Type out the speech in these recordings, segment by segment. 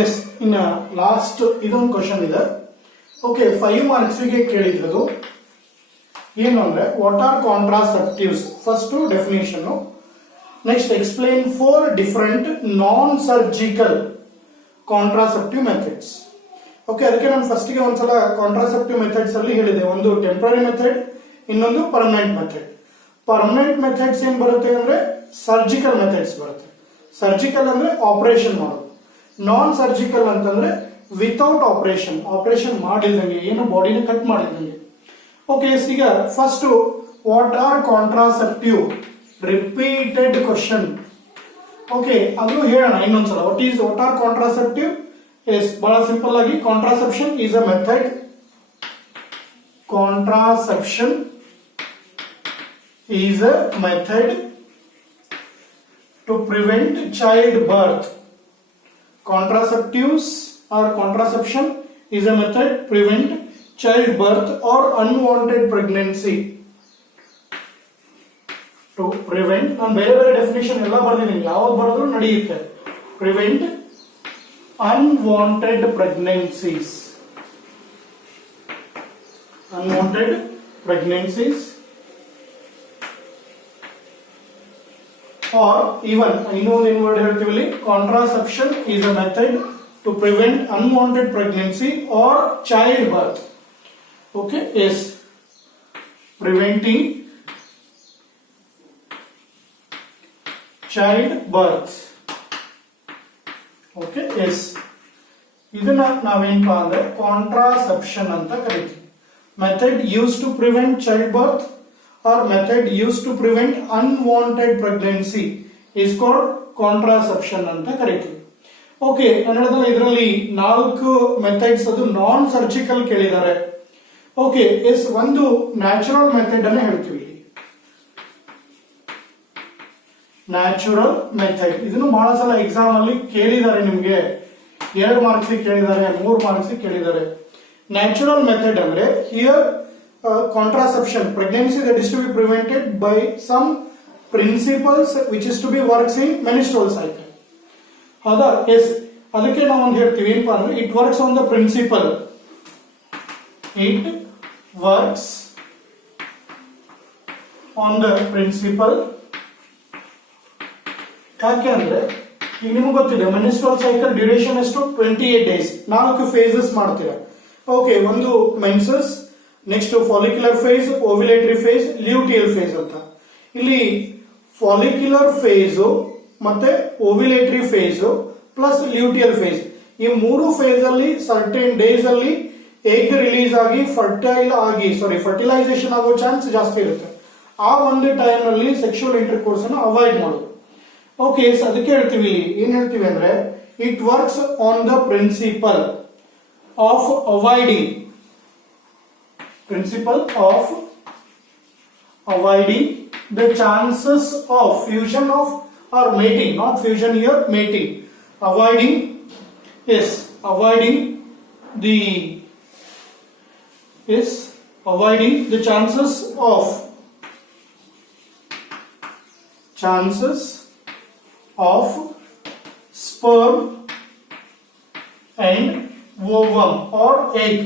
S ಇನ್ನ last ಇದೊಂದು question ಇದೆ. ಓಕೆ, 5 ಮಾರ್ಕ್ಸ್ ಗೆ ಕೇಳಿದ್ರು. ಏನು ಅಂದ್ರೆ what are contraceptives, first definition, next explain 4 different non surgical contraceptive methods. Okay, ಅದಕ್ಕೆ ನಾನು ಫಸ್ಟ್ ಗೆ ಒಂದ್ಸಲ ಕಾಂಟ್ರಾಸೆಪ್ಟಿವ್ ಮೆಥಡ್ಸ್ ಅಲ್ಲಿ ಹೇಳಿದೆ. ಒಂದು ಟೆಂಪರರಿ ಮೆಥಡ್, ಇನ್ನೊಂದು ಪರ್ಮನೆಂಟ್ ಮೆಥಡ್. ಪರ್ಮನೆಂಟ್ ಮೆಥಡ್ಸ್ ಏನ್ ಬರುತ್ತೆ ಅಂದ್ರೆ ಸರ್ಜಿಕಲ್ ಮೆಥಡ್ಸ್ ಬರುತ್ತೆ. ಸರ್ಜಿಕಲ್ ಅಂದ್ರೆ ಆಪರೇಷನ್ ಮಾಡೋದು. ನಾನ್ ಸರ್ಜಿಕಲ್ ಅಂತಂದ್ರೆ ವಿತೌಟ್ ಆಪರೇಷನ್, ಆಪರೇಷನ್ ಮಾಡಿಲ್ದಂಗೆ, ಏನು ಬಾಡಿನ ಕಟ್ ಮಾಡಿಲ್ದಂಗೆ. ಓಕೆ, ಈಗ first what are contraceptive, repeated question. Okay, ಅದು ಹೇಳೋಣ ಇನ್ನೊಂದ್ಸಲ. What are contraceptive? ಎಸ್, ಬಹಳ ಸಿಂಪಲ್ ಆಗಿ, contraception is a method. Contraception is a method to prevent childbirth. Contraceptives or contraception is a method to prevent childbirth or unwanted pregnancy. To prevent, ನಾನು ಬೇರೆ definition ಎಲ್ಲ ಬರ್ದಿದ್ದೀನಿ, ಯಾವ್ದು ಬರೆದ್ರು ನಡೆಯುತ್ತೆ. Prevent unwanted pregnancies. Unwanted pregnancies. Or even ಇನ್ನೊಂದು word ಹೇಳ್ತೀವಿ, contraception is a method to prevent unwanted pregnancy or childbirth. Okay, yes, preventing childbirth. Okay, yes, ಇದನ್ನ ನಾವೇನಪ್ಪ ಅಂದ್ರೆ ಕಾಂಟ್ರಾಸೆಪ್ಷನ್ ಅಂತ ಕರಿತೀವಿ. Method use to prevent childbirth or method used to prevent unwanted pregnancy is called contraception ಅಂತ ಕರೀತೀವಿ. Okay, ನಾನು ಹೇಳಿದ್ರೆ ಇದರಲ್ಲಿ 4 ಮೆಥಡ್ಸ್ ಅದು ನಾನ್ ಸರ್ಜಿಕಲ್ ಕೇಳಿದ್ದಾರೆ. ಓಕೆ, ಎಸ್, ಒಂದು ನ್ಯಾಚುರಲ್ ಮೆಥಡ್ ಅನ್ನು ಹೇಳ್ತೀವಿ. ನ್ಯಾಚುರಲ್ ಮೆಥಡ್ ಇದನ್ನು ಬಹಳ ಸಲ ಎಕ್ಸಾಮ್ ಅಲ್ಲಿ ಕೇಳಿದ್ದಾರೆ. ನಿಮ್ಗೆ 2 ಮಾರ್ಕ್ಸ್ ಕೇಳಿದ್ದಾರೆ, 3 ಮಾರ್ಕ್ಸ್ ಕೇಳಿದ್ದಾರೆ. ನ್ಯಾಚುರಲ್ ಮೆಥಡ್ ಅಂದ್ರೆ here contraception, pregnancy that is to be prevented by some principles which is to be works in menstrual cycle. ಹೌದಾ? ಎಸ್, ಅದಕ್ಕೆ ನಾವು ಒಂದು ಹೇಳ್ತೀವಿ ಏನಪ್ಪಾ ಅಂದ್ರೆ it works on the principle. It works on the principle. ಯಾಕೆ ಅಂದ್ರೆ ಈಗ ನಿಮ್ಗೆ ಗೊತ್ತಿದೆ ಮೆನ್ಸ್ಟ್ರುಯಲ್ ಸೈಕಲ್ ಡ್ಯೂರೇಷನ್ ಎಷ್ಟು? 28 ಡೇಸ್. 4 ಫೇಸಸ್ ಮಾಡ್ತೀರಾ. ಓಕೆ, ಒಂದು menses, next follicular phase, ovulatory phase, luteal phase ಅಂತ. ಇಲ್ಲಿ ಫಾಲಿಕ್ಯುಲರ್ ಫೇಸ್ ಮತ್ತೆ ovulatory phase plus luteal phase, ಈ 3 ಫೇಸ್ ಅಲ್ಲಿ ಸರ್ಟೆನ್ ಡೇಸ್ ಅಲ್ಲಿ ಎಗ್ ರಿಲೀಸ್ ಆಗಿ ಫರ್ಟಿಲೈಸೇಷನ್ ಆಗೋ ಚಾನ್ಸ್ ಜಾಸ್ತಿ ಇರುತ್ತೆ. ಆ ಒಂದು ಟೈಮ್ ನಲ್ಲಿ ಸೆಕ್ಷುವಲ್ ಇಂಟರ್ಕೋರ್ಸ್ ಅನ್ನು ಅವಾಯ್ಡ್ ಮಾಡೋದು. ಓಕೆ, ಅದಕ್ಕೆ ಹೇಳ್ತೀವಿ, ಏನ್ ಹೇಳ್ತೀವಿ ಅಂದ್ರೆ it works on the principle of avoiding, principle of avoiding the chances of fusion of or mating, not fusion here, mating. Avoiding, yes, avoiding the chances of sperm and ovum or egg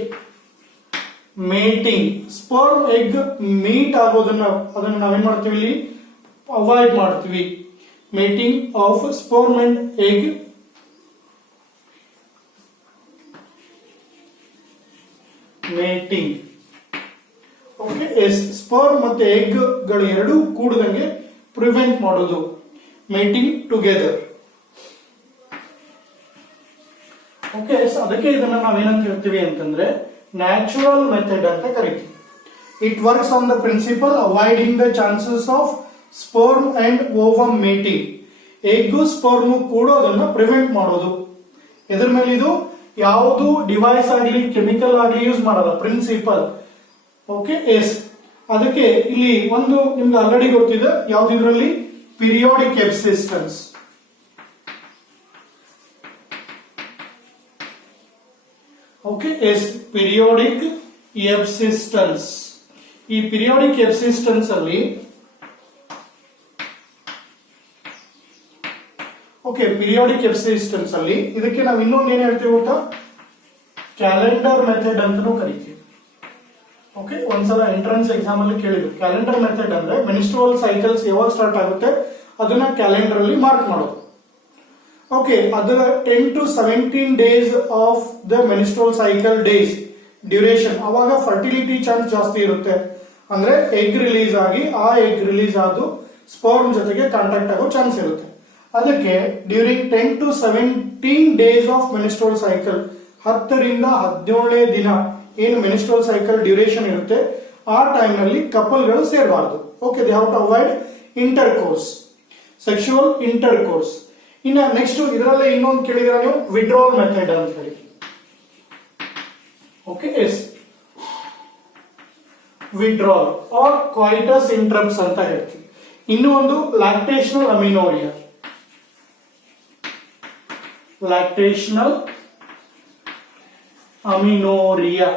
mating. Sperm egg meet ಆಗೋದನ್ನ ಅದನ್ನ ನಾವೇನ್ ಮಾಡ್ತೀವಿ, ಇಲ್ಲಿ avoid ಮಾಡ್ತೀವಿ. Mating of sperm and egg, mating. Okay, sperm ಮತ್ತೆ egg ಗಳು ಎರಡು ಕೂಡದಂಗೆ ಪ್ರಿವೆಂಟ್ ಮಾಡೋದು, ಮೇಟಿಂಗ್ ಟುಗೆದರ್. ಓಕೆ, ಅದಕ್ಕೆ ಇದನ್ನ ನಾವೇನಂತ ಹೇಳ್ತೀವಿ ಅಂತಂದ್ರೆ ನ್ಯಾಚುರಲ್ ಮೆಥಡ್ ಅಂತ ಕರಿತೀವಿ. It works on the principle avoiding the chances of sperm and ovum mating. Egg sperm ಕೂಡೋದನ್ನ ಪ್ರಿವೆಂಟ್ ಮಾಡೋದು. ಎದ್ರ ಮೇಲೆ ಇದು ಯಾವುದು ಡಿವೈಸ್ ಆಗಲಿ ಕೆಮಿಕಲ್ ಆಗಲಿ ಯೂಸ್ ಮಾಡಲ್ಲ, ಪ್ರಿನ್ಸಿಪಲ್. ಓಕೆ, ಎಸ್, ಅದಕ್ಕೆ ಇಲ್ಲಿ ಒಂದು ನಿಮ್ಗೆ ಆಲ್ರೆಡಿ ಗೊತ್ತಿದೆ, ಯಾವ್ದಿದ್ರಲ್ಲಿ ಪೀರಿಯಾಡಿಕ್ ಎಬ್ಸಿಸ್ಟೆನ್ಸ್. Okay, yes, periodic ಎಬ್ಸಿಸ್ಟೆನ್ಸ್. ಈ ಪೀರಿಯಾಡಿಕ್ ಎಬ್ಸಿಸ್ಟೆನ್ಸ್ ಅಲ್ಲಿ okay okay, periodic F systems ಅಲ್ಲಿ ಇದಕ್ಕೆ ನಾವು ಇನ್ನೊಂದು ಏನ್ ಹೇಳ್ತೀವಿ ಗೊತ್ತಾ, ಕ್ಯಾಲೆಂಡರ್ ಮೆಥಡ್ ಅಂತಾನೂ ಕರಿತೀವಿ. ಓಕೆ, ಒಂದ್ಸಲ ಎಂಟ್ರೆನ್ಸ್ ಎಕ್ಸಾಮ್ ಅಲ್ಲಿ ಕೇಳಿದ್ರು. ಕ್ಯಾಲೆಂಡರ್ ಮೆಥಡ್ ಅಂದ್ರೆ ಮೆನ್ಸ್ಟ್ರುವಲ್ ಸೈಕಲ್ಸ್ ಯಾವಾಗ ಸ್ಟಾರ್ಟ್ ಆಗುತ್ತೆ ಅದನ್ನ ಕ್ಯಾಲೆಂಡರ್ ಅಲ್ಲಿ ಮಾರ್ಕ್ ಮಾಡೋದು. ಓಕೆ, ಅದರ 10 to 17 days of the menstrual cycle days duration, ಅವಾಗ ಫರ್ಟಿಲಿಟಿ ಚಾನ್ಸ್ ಜಾಸ್ತಿ ಇರುತ್ತೆ. ಅಂದ್ರೆ ಎಗ್ ರಿಲೀಸ್ ಆಗಿ ಆ ಎಗ್ ರಿಲೀಸ್ ಆದು ಸ್ಪರ್ಮ್ ಜೊತೆಗೆ ಕಾಂಟ್ಯಾಕ್ಟ್ ಆಗೋ ಚಾನ್ಸ್ ಇರುತ್ತೆ. ಅದಕ್ಕೆ during 10 to 17 days of menstrual cycle, 10 ರಿಂದ 17 ದಿನ ಏನು ಮೆನ್ಸ್ಟ್ರುವಲ್ ಸೈಕಲ್ ಡ್ಯೂರೇಷನ್ ಇರುತ್ತೆ ಆ ಟೈಮ್ ನಲ್ಲಿ ಕಪಲ್ಗಳು ಸೇರಬಾರದು. Okay, they have to avoid intercourse, sexual intercourse. ಇನ್ನ ನೆಕ್ಸ್ಟ್ ಇದರಲ್ಲೇ ಇನ್ನೊಂದು ಕೇಳಿದ್ರೆ ನೀವು ವಿಡ್ರಾಲ್ ಮೆಥಡ್ ಅಂತ ಹೇಳಿ. Okay, yes, withdrawal or coitus interruptus ಅಂತ ಹೇಳ್ತೀವಿ. ಇನ್ನು ಒಂದು ಲ್ಯಾಕ್ಟೇಷನಲ್ ಅಮಿನೋರಿಯಾ, ಲ್ಯಾಕ್ಟೇಷನಲ್ ಅಮಿನೋರಿಯಾ.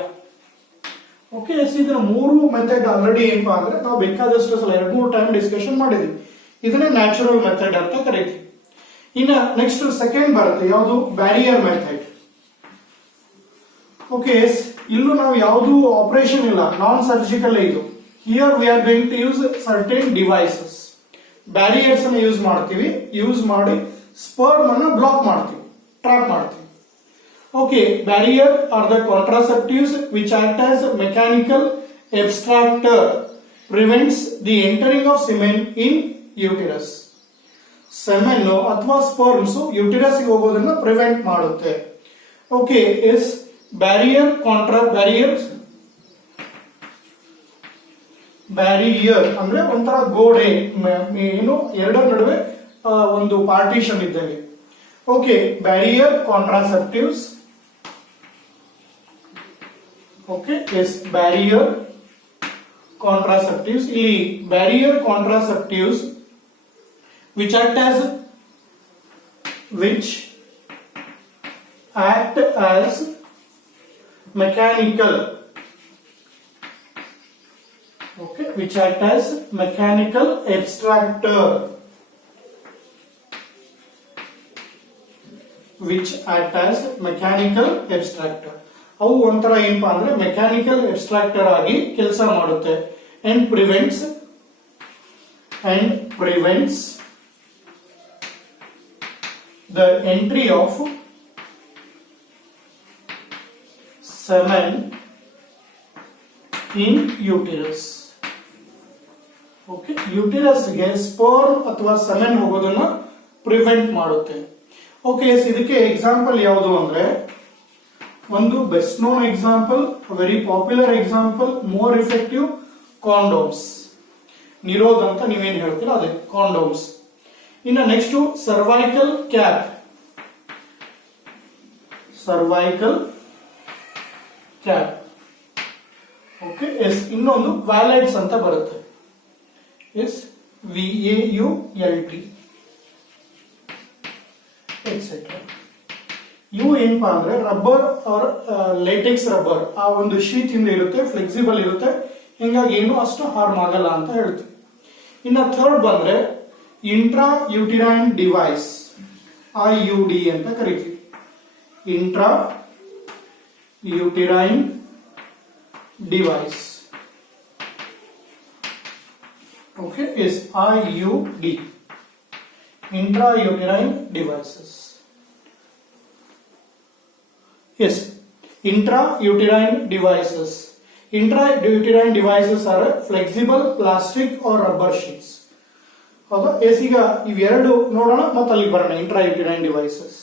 ಓಕೆ, ಎಸ್, ಇದರ 3 ಮೆಥಡ್ ಆಲ್ರೆಡಿ ಏನಪ್ಪಾ ಅಂದ್ರೆ ನಾವು ಬೇಕಾದಷ್ಟು ಸಲ 2-3 ಟೈಮ್ ಡಿಸ್ಕಷನ್ ಮಾಡಿದ್ವಿ. ಇದನ್ನೇ ನ್ಯಾಚುರಲ್ ಮೆಥಡ್ ಅಂತ ಕರೀತೀವಿ. ಇನ್ನ ನೆಕ್ಸ್ಟ್ ಸೆಕೆಂಡ್ ಬರುತ್ತೆ ಯಾವುದು, ಬ್ಯಾರಿಯರ್ ಮೆಥಡ್. ಓಕೆ, ಇಲ್ಲೂ ನಾವು ಯಾವುದು ಆಪರೇಷನ್ ಇಲ್ಲ, ನಾನ್ ಸರ್ಜಿಕಲ್ ಇದು. Here we are going to use certain devices, barriers ಅನ್ನು ಯೂಸ್ ಮಾಡ್ತೀವಿ. ಯೂಸ್ ಮಾಡಿ ಸ್ಪರ್ಮ್ ಅನ್ನು ಬ್ಲಾಕ್ ಮಾಡ್ತೀವಿ, ಟ್ರಾಪ್ ಮಾಡ್ತೀವಿ. Okay, barrier are the contraceptives which act as mechanical obstructor, prevents the entering of semen in uterus. Semen ಅಥವಾ sperms uterus ಹೋಗೋದನ್ನ prevent ಮಾಡುತ್ತೆ. Okay, yes, barrier barrier ಅಂದ್ರೆ ಒಂಥರ ಗೋಡೆ, ಏನು ಎರಡರ ನಡುವೆ ಒಂದು ಪಾರ್ಟಿಷನ್ ಇದ್ದಂಗೆ. Okay, barrier contraceptives. Okay, yes, barrier contraceptives. ಇಲ್ಲಿ barrier contraceptives which act as mechanical, okay, which act as mechanical abstractor, ಅವು ಒಂಥರ ಏನಪ್ಪಾ ಅಂದ್ರೆ ಮೆಕ್ಯಾನಿಕಲ್ ಎಬ್ಸ್ಟ್ರಾಕ್ಟರ್ ಆಗಿ ಕೆಲಸ ಮಾಡುತ್ತೆ. and prevents the entry of semen in uterus. Okay, uterus ಗೆ ಸ್ಪರ್ಮ್ ಅಥವಾ ಸೆಮೆನ್ ಹೋಗೋದನ್ನ ಪ್ರಿವೆಂಟ್ ಮಾಡುತ್ತೆ. ಓಕೆ, ಇದಕ್ಕೆ ಎಕ್ಸಾಂಪಲ್ ಯಾವುದು ಅಂದ್ರೆ ಒಂದು best known example, very popular example, more effective, condoms. Nirodh ಅಂತ ನೀವೇನ್ ಹೇಳ್ತೀರಾ ಅದೇ ಕಾಂಡೋಮ್ಸ್. ಇನ್ನ next cervical cap, okay, yes. ಇನ್ನೊಂದು ವ್ಯಾಲೆಟ್ಸ್ ಅಂತ ಬರುತ್ತೆ, ಎಸ್, VAULT ಎಕ್ಸೆಟ್ರಾ. ಇವು ಏನಪ್ಪಾ ಅಂದ್ರೆ ರಬ್ಬರ್ ಆರ್ ಲೇಟೆಕ್ಸ್ ರಬ್ಬರ್, ಆ ಒಂದು ಶೀಟ್ ಇಂದ ಇರುತ್ತೆ, ಫ್ಲೆಕ್ಸಿಬಲ್ ಇರುತ್ತೆ, ಹಿಂಗಾಗಿ ಏನು ಅಷ್ಟು ಹಾರ್ಮ್ ಆಗಲ್ಲ ಅಂತ ಹೇಳ್ತೀವಿ. ಇನ್ನ ಥರ್ಡ್ ಬಂದ್ರೆ ಇಂಟ್ರಾ ಯುಟಿರೈನ್ ಡಿವೈಸ್, IUD ಅಂತ ಕರಿತೀವಿ. Intrauterine device. Okay, yes, IUD, intrauterine devices. Yes, intrauterine devices. Intrauterine devices are flexible plastic or rubber sheets. ಹೌದಾ? ಈಗ ಇವೆರಡು ನೋಡೋಣ, ಮತ್ತೆ ಅಲ್ಲಿ ಬರೋಣ. ಇಂಟ್ರಾಯುಟಿರೈನ್ ಡಿವೈಸಸ್